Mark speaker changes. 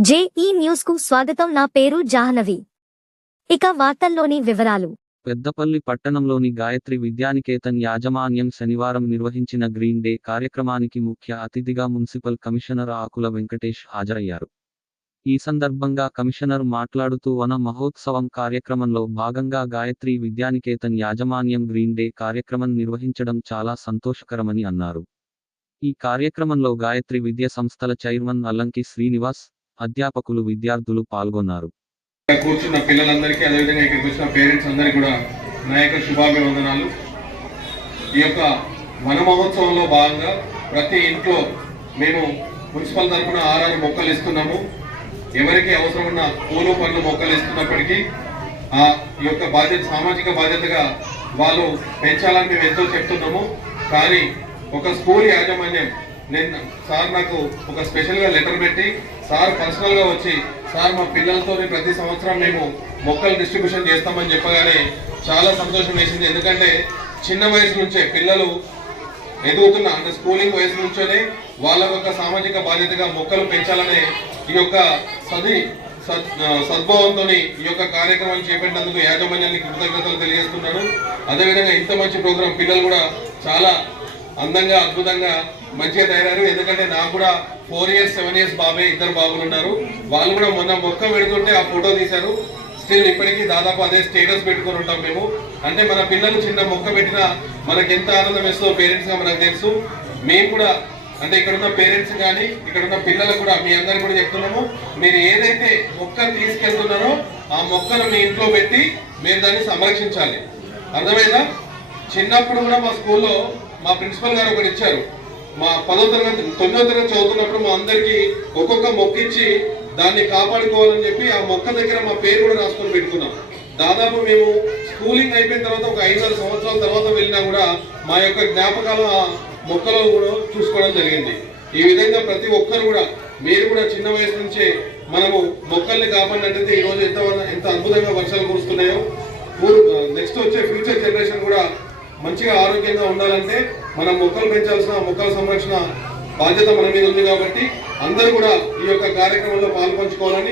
Speaker 1: JEE న్యూస్కు స్వాగతం. నా పేరు జాహ్నవి. ఇక వార్తల్లోని వివరాలు.
Speaker 2: పెద్దపల్లి పట్టణంలోని గాయత్రి విద్యానికేతన్ యాజమాన్యం శనివారం నిర్వహించిన గ్రీన్ డే కార్యక్రమానికి ముఖ్య అతిథిగా మున్సిపల్ కమిషనర్ ఆకుల వెంకటేష్ హాజరయ్యారు. ఈ సందర్భంగా కమిషనర్ మాట్లాడుతూ వన మహోత్సవం కార్యక్రమంలో భాగంగా గాయత్రి విద్యానికేతన్ యాజమాన్యం గ్రీన్ డే కార్యక్రమం నిర్వహించడం చాలా సంతోషకరమని అన్నారు. ఈ కార్యక్రమంలో గాయత్రి విద్యా సంస్థల చైర్మన్ అల్లంకి శ్రీనివాస్ అధ్యాపకులు విద్యార్థులు పాల్గొన్నారు.
Speaker 3: కూర్చున్న పిల్లలందరికీ అదేవిధంగా ఇక్కడికి వచ్చిన పేరెంట్స్ అందరికీ కూడా నా యొక్క శుభాభివందనాలు. ఈ యొక్క వన మహోత్సవంలో భాగంగా ప్రతి ఇంట్లో మేము మున్సిపల్ తరఫున ఆరారు మొక్కలు ఇస్తున్నాము. ఎవరికి అవసరం ఉన్న పూలు పండ్లు మొక్కలు ఇస్తున్నప్పటికీ ఆ ఈ యొక్క బాధ్యత సామాజిక బాధ్యతగా వాళ్ళు పెంచాలని మేము ఎంతో చెప్తున్నాము. కానీ ఒక స్కూల్ యాజమాన్యం నేను సార్ నాకు ఒక స్పెషల్గా లెటర్ పెట్టి సార్ పర్సనల్గా వచ్చి సార్ మా పిల్లలతో ప్రతి సంవత్సరం మేము మొక్కలు డిస్ట్రిబ్యూషన్ చేస్తామని చెప్పగానే చాలా సంతోషం వేసింది. ఎందుకంటే చిన్న వయసు నుంచే పిల్లలు ఎదుగుతున్న అంటే స్కూలింగ్ వయసు నుంచోనే వాళ్ళ యొక్క సామాజిక బాధ్యతగా మొక్కలు పెంచాలనే ఈ యొక్క సది సద్ సద్భావంతో ఈ యొక్క కార్యక్రమాన్ని చేపట్టినందుకు యాజమాన్యానికి కృతజ్ఞతలు తెలియజేస్తున్నాను. అదేవిధంగా ఇంత మంచి ప్రోగ్రాం పిల్లలు కూడా చాలా అందంగా అద్భుతంగా మంచిగా తయారయ్యారు. ఎందుకంటే నాకు కూడా ఫోర్ ఇయర్స్ సెవెన్ ఇయర్స్ బాబే ఇద్దరు బాబులు ఉన్నారు. వాళ్ళు కూడా మొన్న మొక్క పెడుతుంటే ఆ ఫోటో తీశారు. స్టిల్ ఇప్పటికీ దాదాపు అదే స్టేటస్ పెట్టుకొని ఉంటాం మేము. అంటే మన పిల్లలు చిన్న మొక్క పెట్టినా మనకి ఎంత ఆనందం వేస్తుందో పేరెంట్స్గా మనకు తెలుసు. మేము కూడా అంటే ఇక్కడ ఉన్న పేరెంట్స్ కానీ ఇక్కడ ఉన్న పిల్లలకు కూడా మీ అందరు కూడా చెప్తున్నాము. మీరు ఏదైతే మొక్క తీసుకెళ్తున్నారో ఆ మొక్కను మీ ఇంట్లో పెట్టి మీరు దాన్ని సంరక్షించాలి. అర్థమైందా? చిన్నప్పుడు కూడా మా స్కూల్లో మా ప్రిన్సిపల్ గారు ఒకటి ఇచ్చారు. మా పదో తరగతి తొమ్మిదో తరగతి చదువుతున్నప్పుడు మా అందరికి ఒక్కొక్క మొక్క ఇచ్చి దాన్ని కాపాడుకోవాలని చెప్పి ఆ మొక్క దగ్గర మా పేరు కూడా రాసుకొని పెట్టుకున్నాం. దాదాపు మేము స్కూలింగ్ అయిపోయిన తర్వాత ఒక ఐదారు సంవత్సరాల తర్వాత వెళ్ళినా కూడా మా యొక్క జ్ఞాపకాలు ఆ మొక్కలో కూడా చూసుకోవడం జరిగింది. ఈ విధంగా ప్రతి ఒక్కరు కూడా మీరు కూడా చిన్న వయసు నుంచే మనము మొక్కల్ని కాపాడినట్టయితే ఈ రోజు ఎంత ఎంత అద్భుతంగా వర్షాలు కురుస్తున్నాయో. నెక్స్ట్ వచ్చే ఫ్యూచర్ జనరేషన్ కూడా మంచిగా ఆరోగ్యంగా ఉండాలంటే మనం మొక్కలు పెంచాల్సిన మొక్కల సంరక్షణ బాధ్యత మన మీద ఉంది కాబట్టి అందరూ కూడా ఈ యొక్క కార్యక్రమంలో పాల్పంచుకోవాలని